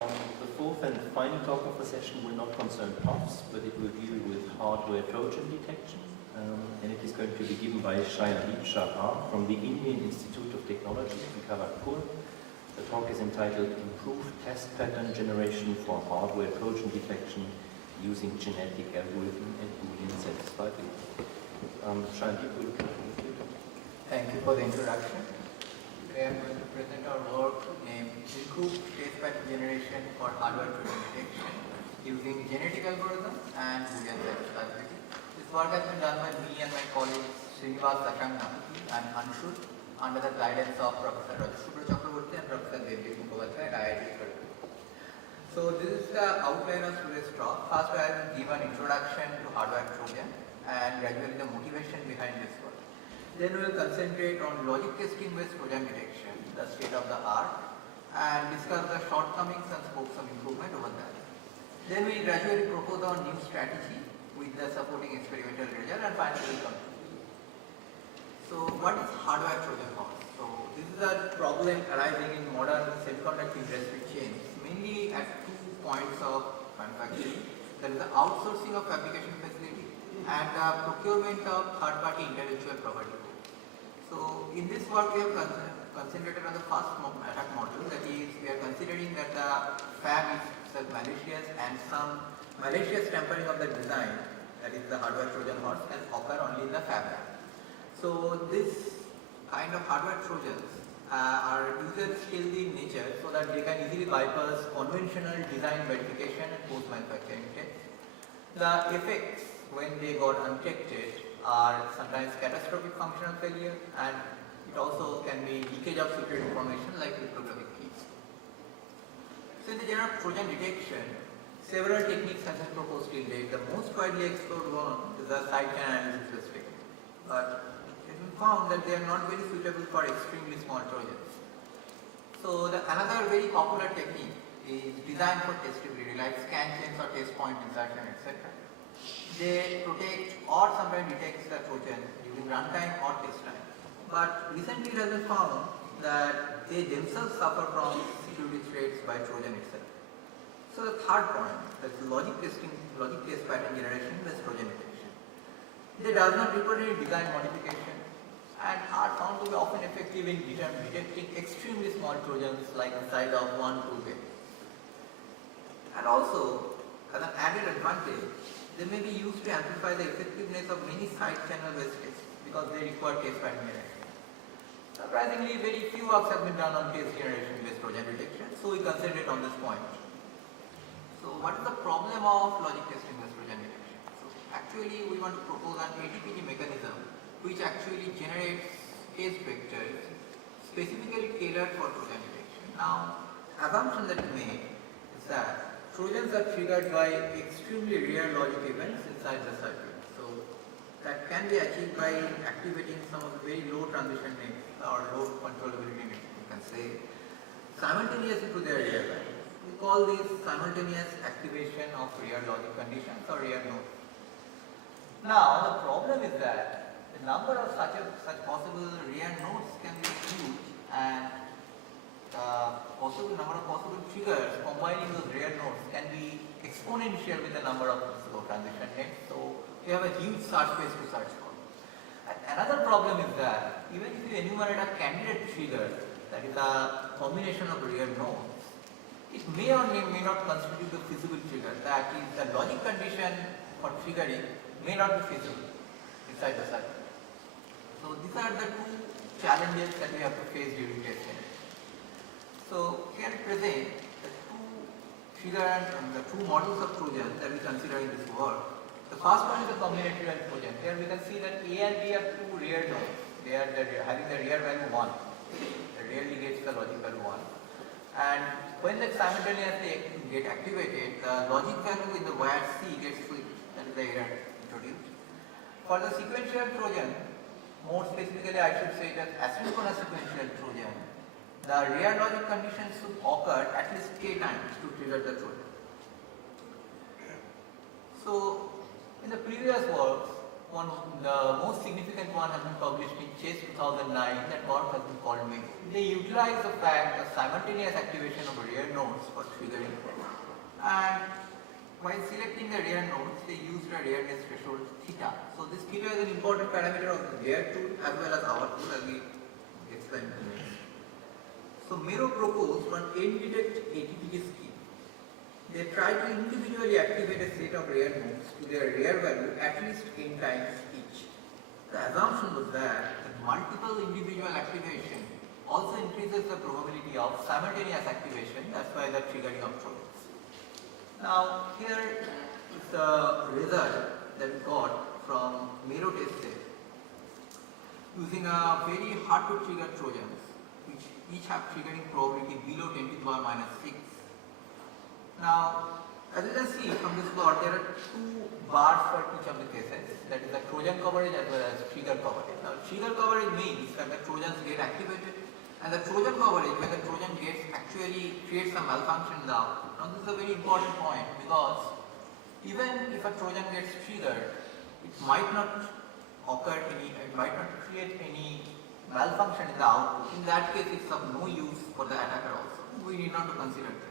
The fourth and final talk of the session will not concern puffs, but it will deal with hardware Trojan detection, and it is going to be given by Shayandeep Shah from the Indian Institute of Technology in Kharagpur. The talk is entitled Improved Test Pattern Generation for Hardware Trojan Detection Using Genetic Algorithm and Boolean Satisfiability. Shayandeep will continue. Thank you for the introduction. Today I am going to present our work named Improved Test Pattern Generation for Hardware Trojan Detection using Genetic Algorithm and Boolean Satisfiability. This work has been done by me and my colleagues Srinivas Sashanga and Anshul under the guidance of Professor Rajshubra Chakraborty and Professor Devji Mukhopadhyay at IIT Kharagpur. So this is the outline of today's talk. First I will give an introduction to hardware Trojan and gradually the motivation behind this work. Then we will concentrate on logic testing based Trojan detection, the state of the art, and discuss the shortcomings and scopes of improvement over that. Then we gradually propose our new strategy with the supporting experimental result and finally conclude. So what is hardware Trojan horse? So this is a problem arising in modern semiconductor industry chains, mainly at 2 points of manufacturing. There is the outsourcing of fabrication facility and the procurement of third-party intellectual property. So in this work we have concentrated on the first attack model, that is we are considering that the fab is malicious and some malicious tampering of the design, that is the hardware Trojan horse, can occur only in the fab. So this kind of hardware Trojans are user stealthy in nature so that they can easily bypass conventional design verification and post-manufacturing tests. The effects when they got undetected are sometimes catastrophic functional failure, and it also can be leakage of secret information like cryptographic keys. So in the genre of Trojan detection, several techniques have been proposed till date. The most widely explored one is the sidechain analysis technique, but it has been found that they are not very suitable for extremely small Trojans. So another very popular technique is design for testability, like scan chains or test point insertion, etc. They protect or sometimes detect the Trojan during runtime or test time. But recently it has been found that they themselves suffer from security threats by Trojan itself. So the third point, that's logic test pattern generation based Trojan detection. They does not require any design modification and are found to be often effective in detecting extremely small Trojans like the size of 1-2 bits. And also, as an added advantage, they may be used to amplify the effectiveness of many side channel based tests because they require test pattern generation. Surprisingly, very few works have been done on test generation based Trojan detection, so we concentrate on this point. So what is the problem of logic testing based Trojan detection? So actually we want to propose an ATPG mechanism which actually generates test vectors specifically tailored for Trojan detection. Now, assumption that we made is that Trojans are triggered by extremely rare logic events inside the circuit. So that can be achieved by activating some of the very low transition nets or low controllability nets, you can say, simultaneously to their rear line. We call this simultaneous activation of rear logic conditions or rear nodes. Now the problem is that the number of such possible rear nodes can be huge, and the number of possible triggers combining those rear nodes can be exponential with the number of slow transition nets. So you have a huge search space to search for. And another problem is that even if you enumerate a candidate trigger, that is a combination of rear nodes, it may or may not constitute a feasible trigger. That is, the logic condition for triggering may not be feasible inside the circuit. So these are the two challenges that we have to face during testing. So here present the two models of Trojan that we consider in this work. The first one is the combinatorial Trojan. Here we can see that A and B are two rear nodes. They are having the rear value 1. The rear negates the logic value 1. And when they simultaneously get activated, the logic value in the wire C gets flipped. That is the error introduced. For the sequential Trojan, more specifically I should say that asynchronous sequential Trojan, the rear logic conditions should occur at least k times to trigger the Trojan. So in the previous works, the most significant one has been published in Chase 2009. That work has been called MIG. They utilize the fact of simultaneous activation of rear nodes for triggering, and while selecting the rear nodes, they used a rearness threshold theta. So this theta is an important parameter of their tool as well as our tool, as we explained. So Mero proposed one end-detect ATPG scheme. They tried to individually activate a set of rear nodes to their rear value at least n times each. The assumption was that multiple individual activation also increases the probability of simultaneous activation. That's why the triggering of Trojans. Now here is the result that we got from Mero test set using a very hard to trigger Trojans, which each have triggering probability below 10 to the power minus 6. Now, as you can see from this plot, there are two bars for each of the cases, that is the Trojan coverage as well as trigger coverage. Now, trigger coverage means that the Trojans get activated, and the Trojan coverage, when the Trojan gets actually creates a malfunction in the output. Now, this is a very important point, because even if a Trojan gets triggered, it might not it might not create any malfunction in the output. In that case, it's of no use for the attacker also. We need not to consider that.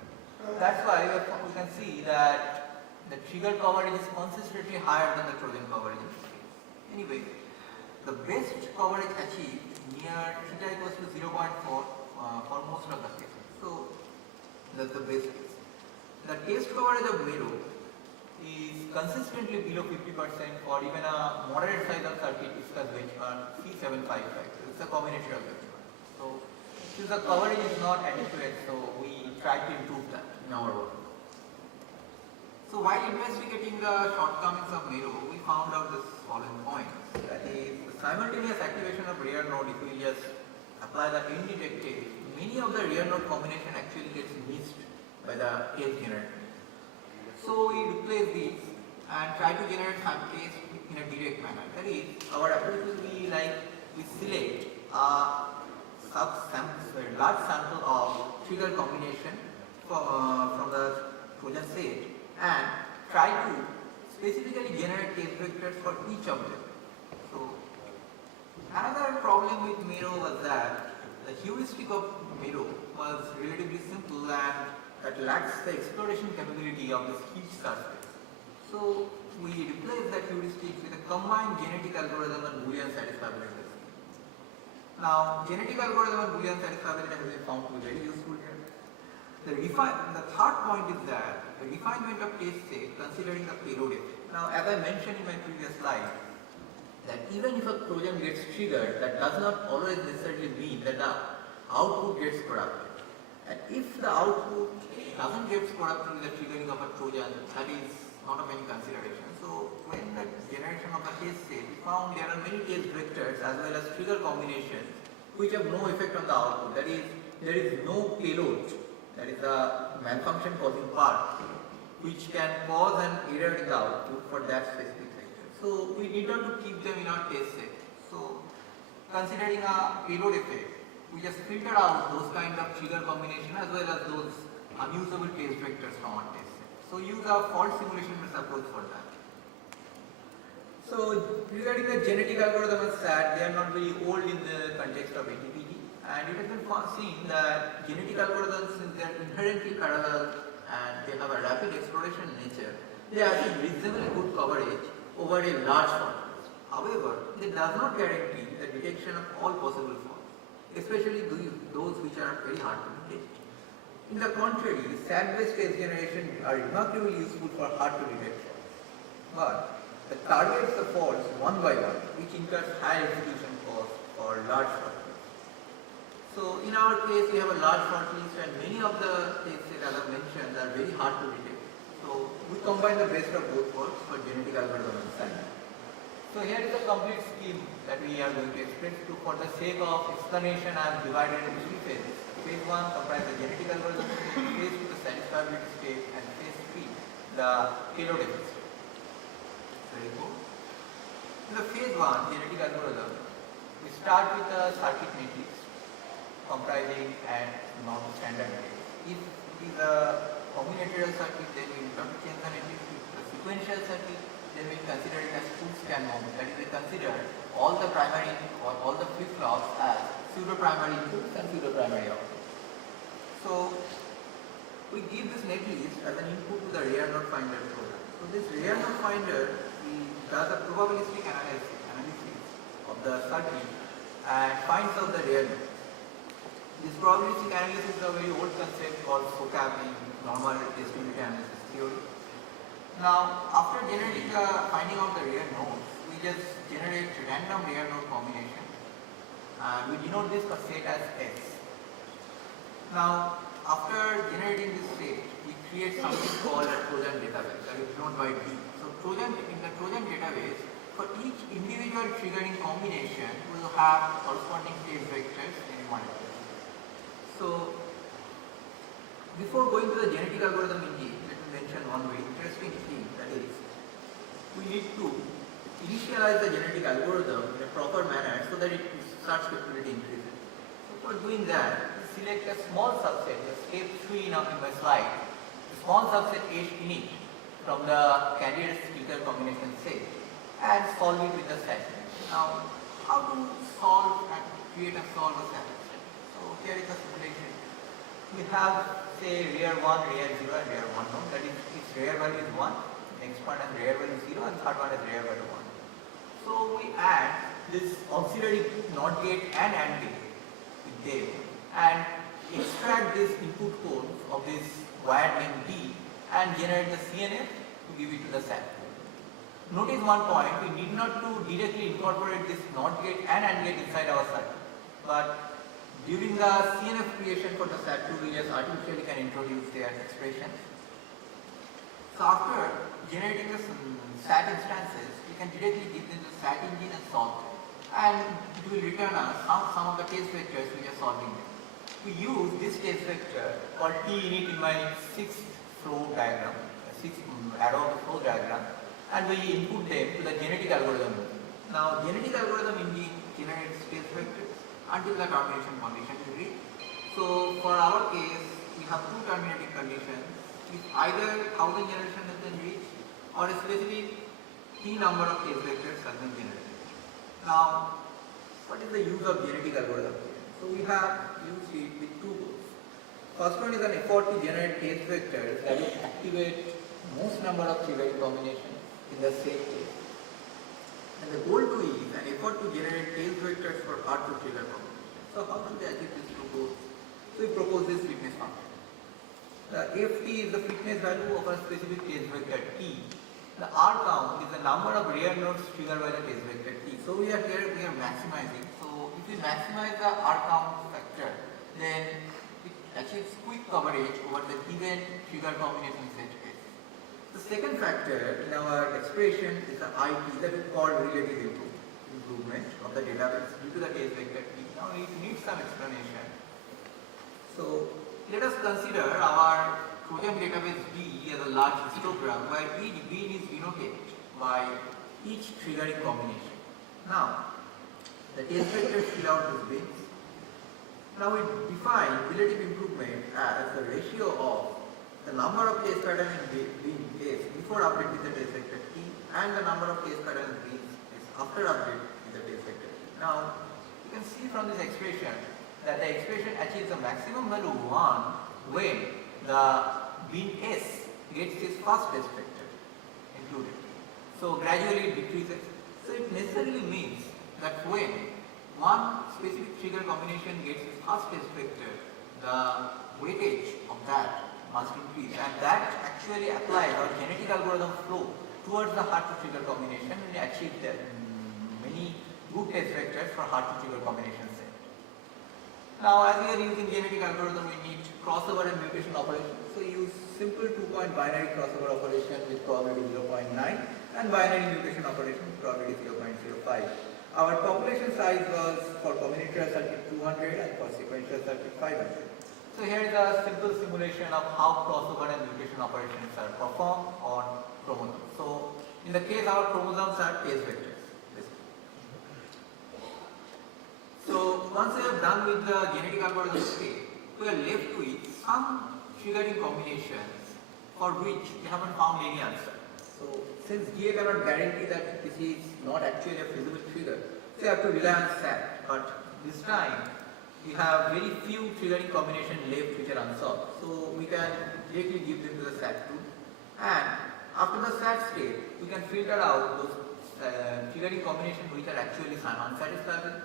That's why we can see that the trigger coverage is consistently higher than the Trojan coverage in this case. Anyway, the best coverage achieved near theta equals to 0.4 for most of the cases. So that's the best case. The test coverage of Mero is consistently below 50% for even a moderate size of circuit discuss benchmark C755. It's a combinatorial benchmark. So since the coverage is not adequate, so we try to improve that in our work. So while investigating the shortcomings of Mero, we found out this following points. That is, the simultaneous activation of rear node, if we just apply the end detected, many of the rear node combination actually gets missed by the test generator. So we replace these and try to generate some test in a direct manner. That is, our approach will be like we select a large sample of trigger combination from the Trojan set and try to specifically generate test vectors for each of them. So another problem with Mero was that the heuristic of Mero was relatively simple and that lacks the exploration capability of this huge surface. So we replaced that heuristic with a combined genetic algorithm and Boolean satisfiability. Now, genetic algorithm and Boolean satisfiability has been found to be very useful here. The third point is that the refinement of test set considering the payload effect. Now, as I mentioned in my previous slide, that even if a Trojan gets triggered, that does not always necessarily mean that the output gets corrupted. And if the output doesn't get corrupted with the triggering of a Trojan, that is not of any consideration. So when the generation of the test set, we found there are many test vectors as well as trigger combinations which have no effect on the output. That is, there is no payload, that is the malfunction causing part, which can cause an error in the output for that specific vector. So we need not to keep them in our test set. So considering a payload effect, we just filter out those kind of trigger combination as well as those unusable test vectors from our test set. So use a fault simulation based approach for that. So regarding the genetic algorithm as said, they are not very old in the context of ATPG, and it has been seen that genetic algorithms, since they are inherently parallel and they have a rapid exploration nature, they achieve reasonably good coverage over a large fault list. However, it does not guarantee the detection of all possible faults, especially those which are very hard to detect. In the contrary, SAT-based test generation are remarkably useful for hard to detect faults. But it targets the faults one by one, which incurs high execution cost for large fault lists. So in our case, we have a large fault list and many of the tests that I have mentioned are very hard to detect. So we combine the best of both worlds for genetic algorithm and SAT. So here is the complete scheme that we are going to explain to for the sake of explanation. I have divided into three phases. Phase 1 comprises the genetic algorithm stage, phase 2 the satisfiability stage, and phase 3 the payload effect stage. Very good. In the phase 1 genetic algorithm, we start with the circuit matrix comprising and normal standard matrix. If it is a combinatorial circuit, then we don't change the matrix. If it is a sequential circuit, then we consider it as full scan moment. That is, we consider all the primary or all the flip-flops as pseudo-primary inputs and pseudo-primary outputs. So we give this netlist as an input to the rear node finder program. So this rear node finder does a probabilistic analysis of the circuit and finds out the rear node. This probabilistic analysis is a very old concept called SOCAP in normal distributed analysis theory. Now, after finding out the rear nodes, we just generate random rear node combination and we denote this set as S. Now, after generating this set, we create something called a Trojan database that is denoted by D. So, in the Trojan database, for each individual triggering combination, we will have corresponding test vectors in multiple. So, before going to the genetic algorithm in D, let me mention one very interesting thing, that is, we need to initialize the genetic algorithm in a proper manner so that its search capability increases. So, for doing that, we select a small subset, the step 3 in my slide, a small subset H init from the candidate filter combination set and solve it with the SAT. Now, how to solve and create and solve a SAT? So, here is the simulation. We have, say, rear 1, rear 0 and rear 1 node, that is, its rear value is 1, next one has rear value 0 and third one has rear value 1. So we add this auxiliary NOT gate and AND gate with them and extract this input code of this wired name D and generate the CNF to give it to the SAT. Notice one point, we need not to directly incorporate this NOT gate and AND gate inside our circuit, but during the CNF creation for the SAT2, we just artificially can introduce their expressions. So after generating the SAT instances, we can directly give them the SAT engine and solve them. And it will return us some of the test vectors which are solving them. We use this test vector called T init in my 6th flow diagram, 6th arrow of the flow diagram, and we input them to the genetic algorithm. Now, genetic algorithm indeed generates test vectors until the termination condition is reached. So, for our case, we have two terminating conditions. If either 1000 generation has been reached or a specific T number of test vectors has been generated. Now, what is the use of genetic algorithm here? So, we have used it with two goals. First one is an effort to generate test vectors that will activate most number of triggering combinations in the same case. And the goal 2 is an effort to generate test vectors for hard to trigger combinations. So how should we achieve these two goals? So we propose this fitness function. The ft is the fitness value of a specific test vector t. The r count is the number of rear nodes triggered by the test vector t. So we are maximizing. So if we maximize the r count factor, then it achieves quick coverage over the given trigger combination set S. The second factor in our expression is the IT, that is called relative improvement of the database due to the test vector T. Now it needs some explanation. So let us consider our Trojan database D as a large histogram where each bean is denoted by each triggering combination. Now the test vectors fill out these beans. Now we define relative improvement as the ratio of the number of test patterns in bean S before update with the test vector T and the number of test patterns in bean S after update with the test vector T. Now you can see from this expression that the expression achieves a maximum value 1 when the bean S gets its first test vector included. So gradually it decreases. So it necessarily means that when one specific trigger combination gets its first test vector, the weightage of that must increase, and that actually applies our genetic algorithm flow towards the hard to trigger combination and achieve the many good test vectors for hard to trigger combination set. Now as we are using genetic algorithm, we need crossover and mutation operation. So use simple 2-point binary crossover operation with probability 0.9 and binary mutation operation with probability 0.05. Our population size was for combinatorial circuit 200 and for sequential circuit 500. So here is a simple simulation of how crossover and mutation operations are performed on chromosomes. So in the case our chromosomes are test vectors. So once we have done with the genetic algorithm state, we are left with some triggering combinations for which we haven't found any answer. So since GA cannot guarantee that this is not actually a feasible trigger, so you have to rely on SAT. But this time we have very few triggering combinations left which are unsolved. So we can directly give them to the SAT tool. And after the SAT state, we can filter out those triggering combinations which are actually unsatisfiable.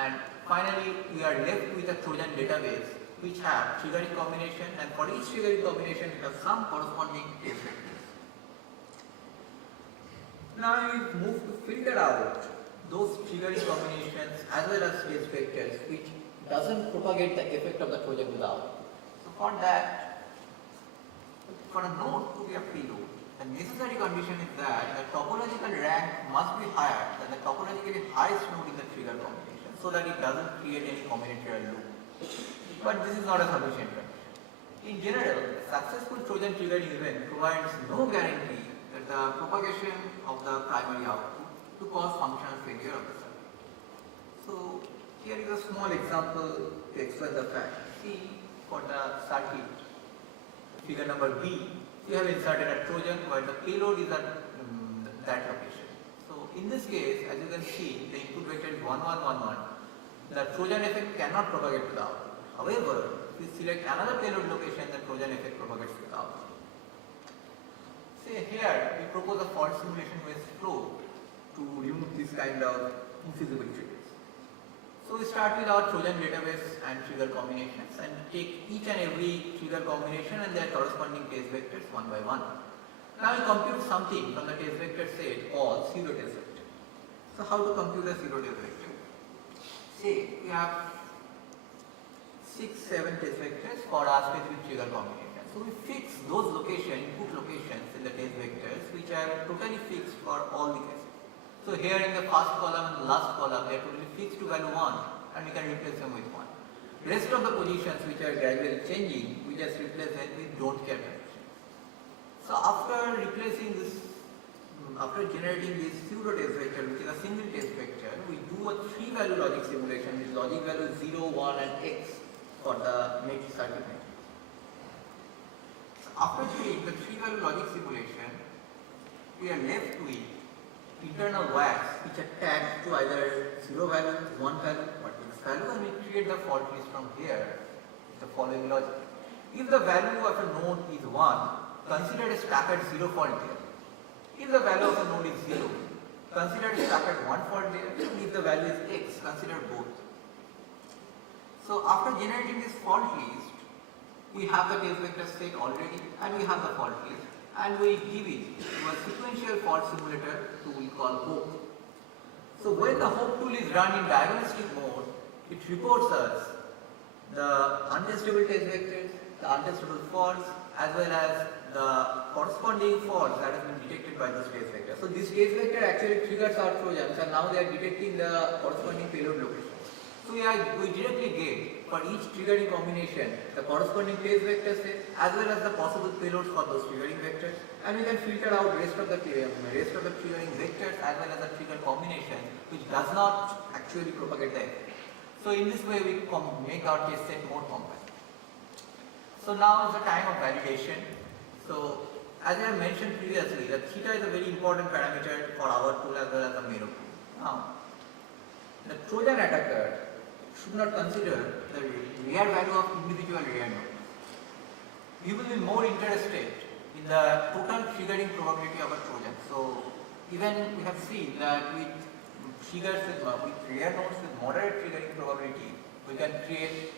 And finally, we are left with a Trojan database which have triggering combination, and for each triggering combination we have some corresponding test vectors. Now we move to filter out those triggering combinations as well as test vectors which doesn't propagate the effect of the Trojan to the output. So for that, for a node to be a preload, the necessary condition is that the topological rank must be higher than the topologically highest node in the trigger combination so that it doesn't create any combinatorial loop. But this is not a sufficient condition. In general, a successful Trojan triggering event provides no guarantee that the propagation of the primary output to cause functional failure of the circuit. So here is a small example to explain the fact. See, for the circuit, figure number B, we have inserted a Trojan where the payload is at that location. So in this case, as you can see, the input vector is 1111. The Trojan effect cannot propagate to the output. However, if we select another payload location, the Trojan effect propagates to the output. Say here, we propose a fault simulation based flow to remove this kind of infeasible triggers. So we start with our Trojan database and trigger combinations and take each and every trigger combination and their corresponding test vectors one by one. Now we compute something from the test vector set called pseudo test vector. So how to compute a pseudo test vector? Say we have 6-7 test vectors for our specific trigger combination. So we fix those input locations in the test vectors which are totally fixed for all the cases. So here in the first column and the last column they are totally fixed to value 1 and we can replace them with 1. Rest of the positions which are gradually changing, we just replace them with don't care conditions. So after replacing this, after generating this pseudo test vector which is a single test vector, we do a 3-value logic simulation with logic values 0, 1 and x for the net circuit matrix. So after doing the 3-value logic simulation, we are left with internal WACs which are tagged to either 0 value, 1 value or x value, and we create the fault list from here with the following logic. If the value of a node is 1, consider a staggered 0 fault there. If the value of a node is 0, consider a staggered 1 fault there, and if the value is x, consider both. So after generating this fault list, we have the test vector set already and we have the fault list. And we give it to a sequential fault simulator tool called Bool. So when the Hope tool is run in diagnostic mode, it reports us the untestable test vectors, the untestable faults, as well as the corresponding faults that have been detected by this test vector. So this test vector actually triggers our Trojans and now they are detecting the corresponding payload location. So we directly get for each triggering combination the corresponding test vector set as well as the possible payloads for those triggering vectors, and we can filter out rest of the triggering vectors as well as the trigger combination which does not actually propagate the effect. So in this way we make our test set more compact. So now is the time of validation. So as I have mentioned previously, that theta is a very important parameter for our tool as well as the Mero tool. Now the Trojan attacker should not consider the real value of individual real nodes. We will be more interested in the total triggering probability of a Trojan. So even we have seen that with triggers with real nodes with moderate triggering probability, we can create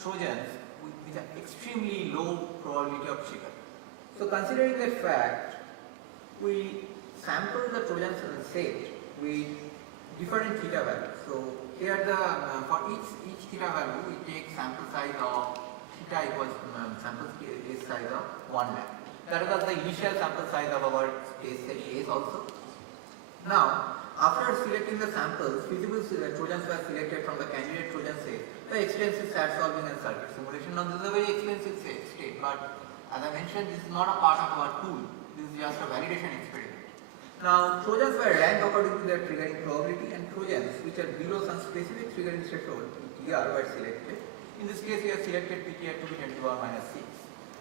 Trojans with an extremely low probability of trigger. So considering the fact, we sample the Trojan set with different theta values. So here for each theta value we take sample size of theta equals sample case size of 1 lakh. That was the initial sample size of our case also. Now after selecting the samples, feasible Trojans were selected from the candidate Trojan set. The extensive SAT solving and circuit simulation. Now this is a very expensive state, but as I mentioned, this is not a part of our tool. This is just a validation experiment. Now, Trojans were ranked according to their triggering probability, and Trojans which are below some specific triggering threshold, PTR, were selected. In this case, we have selected PTR to be 10⁻⁻⁶.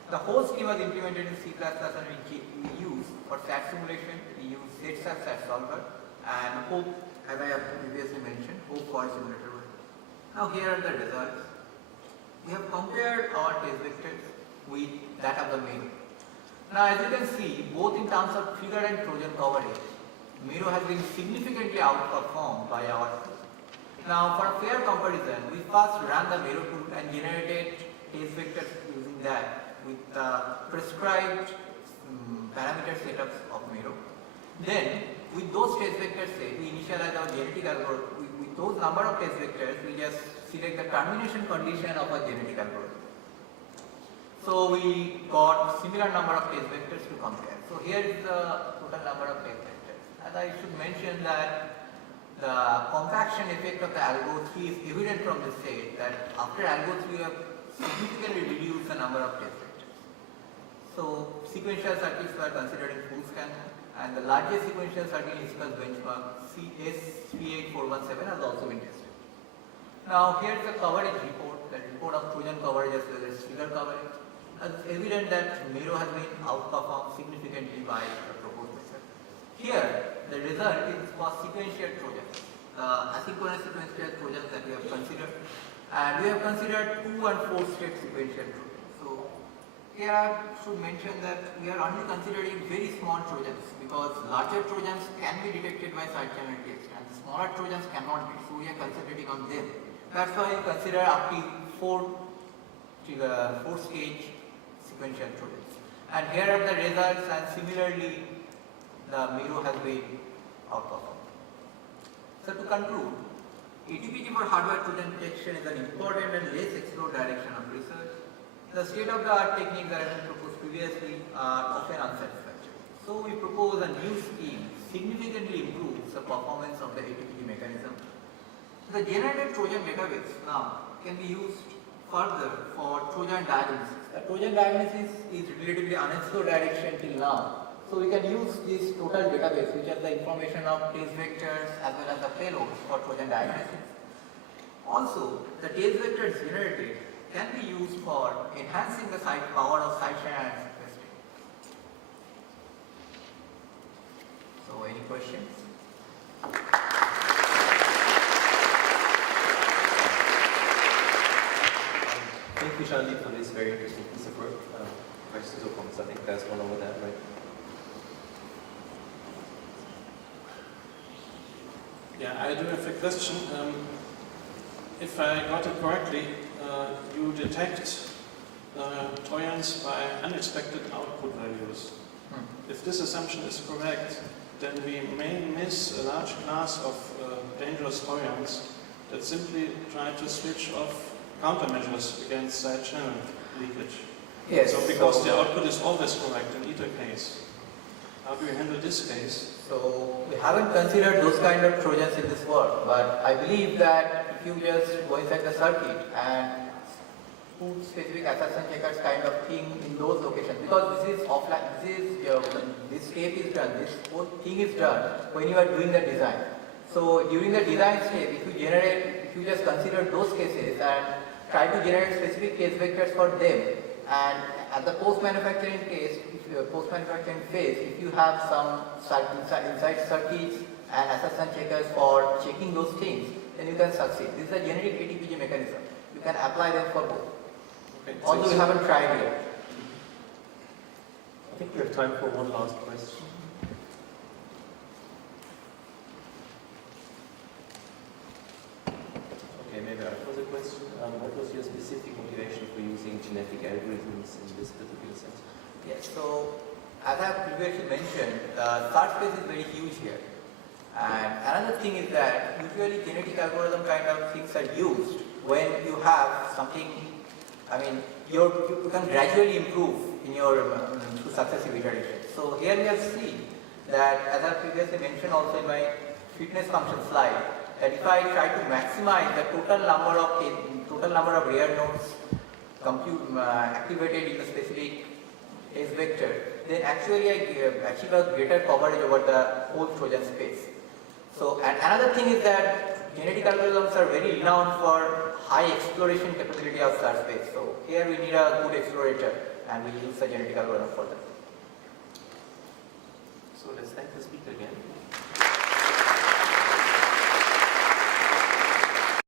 The whole scheme was implemented in C++ and we use For SAT simulation, we use SAT solver and hope, as I have previously mentioned, hope for simulator. Now here are the results. We have compared our test vectors with that of the Miro. Now as you can see, both in terms of trigger and Trojan coverage, Miro has been significantly outperformed by our tool. Now for a fair comparison, we first ran the Miro tool and generated test vectors using that with prescribed parameter setups of Miro. Then with those test vectors set, we initialize our genetic algorithm. With those number of test vectors, we just select the termination condition of a genetic algorithm. So we got similar number of test vectors to compare. So here is the total number of test vectors. As I should mention that the compaction effect of the algo 3 is evident from this set, that after algo 3 we have significantly reduced the number of test vectors. So sequential circuits were considered in full scan, and the largest sequential circuit instance benchmark CS38417 has also been tested. Now here is the coverage report, the report of Trojan coverage as well as trigger coverage. It's evident that Miro has been outperformed significantly by the proposed method. Here the result is for sequential Trojans, asynchronous sequential Trojans that we have considered, and we have considered 2 and 4 step sequential Trojans. So here I should mention that we are only considering very small Trojans because larger Trojans can be detected by side channel test and smaller Trojans cannot be, so we are concentrating on them. That's why we consider up to 4 stage sequential Trojans. And here are the results, and similarly the Miro has been outperformed. So to conclude, ATPG for hardware Trojan detection is an important and less explored direction of research. The state-of-the-art techniques that have been proposed previously are often unsatisfactory. So we propose a new scheme significantly improves the performance of the ATPG mechanism. The generated Trojan database now can be used further for Trojan diagnosis. The Trojan diagnosis is relatively unexplored direction till now. So we can use this total database, which has the information of test vectors as well as the payloads for Trojan diagnosis. Also, the test vectors generated can be used for enhancing the power of side-channel testing. So, any questions? Thank you, Shandi, for this very interesting piece of work. Questions or comments? I think there's one over there, right? Yeah, I do have a question. If I got it correctly, you detect Trojans by unexpected output values. If this assumption is correct, then we may miss a large class of dangerous Trojans that simply try to switch off countermeasures against side channel leakage. Yes. So because the output is always correct in either case, how do you handle this case? So we haven't considered those kind of Trojans in this work, but I believe that if you just go inside the circuit and put specific assassin checkers kind of thing in those locations, because this is offline, this step is done, this whole thing is done when you are doing the design. So during the design step, if you just consider those cases and try to generate specific case vectors for them, and at the post-manufacturing phase, if you have some inside circuits and assassin checkers for checking those things, then you can succeed. This is a generic ATPG mechanism. You can apply them for both. Okay, Although we haven't tried yet. I think we have time for one last question. Okay, maybe I pose a question. What was your specific motivation for using genetic algorithms in this particular sense? Yes, so as I have previously mentioned, the search space is very huge here. And another thing is that usually genetic algorithm kind of things are used when you have something, you can gradually improve in your through successive iterations. So here we have seen that, as I previously mentioned also in my fitness function slide, that if I try to maximize the total number of rare nodes activated in the specific test vector, then actually I achieve a greater coverage over the whole Trojan space. So, and another thing is that genetic algorithms are very renowned for high exploration capability of search space. So here we need a good explorator, and we use the genetic algorithm for that.